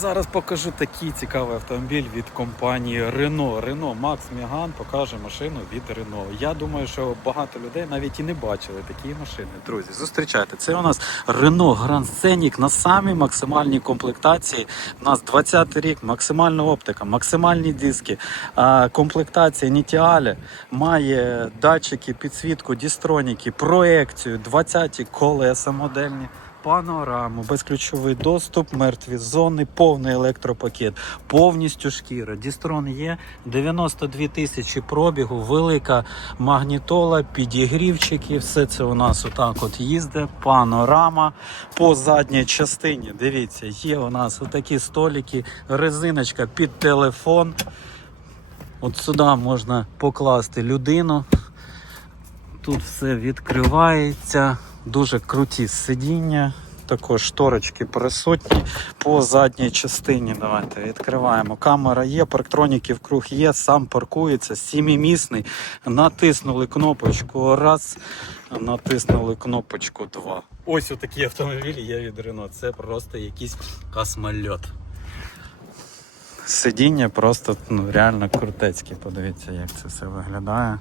Зараз покажу такий цікавий автомобіль від компанії Renault. Renault Max Megane покаже машину від Renault. Я думаю, що багато людей навіть і не бачили такі машини. Друзі, зустрічайте. Це у нас Renault Grand Scenic на самій максимальній комплектації. У нас 20 рік, максимальна оптика, максимальні диски, комплектація Nitiale, має датчики, підсвітку, дістроніки, проекцію, 20 колеса модельні. Панораму, безключовий доступ, мертві зони, повний електропакет, повністю шкіра. Дістрон є 92 тисячі пробігу, велика магнітола, підігрівчики. Все це у нас отак от їздить. Панорама по задній частині. Дивіться, є у нас отакі столики, резиночка під телефон. От сюди можна покласти людину. Тут все відкривається, дуже круті сидіння. Також шторочки присутні по задній частині. Давайте відкриваємо. Камера є, парктроніки вкруг є, сам паркується, сімімісний. Натиснули кнопочку раз, натиснули кнопочку два. Ось отакі автомобілі є від Renault. Це просто якийсь космольот. Сидіння просто ну, реально крутецьке. Подивіться, як це все виглядає.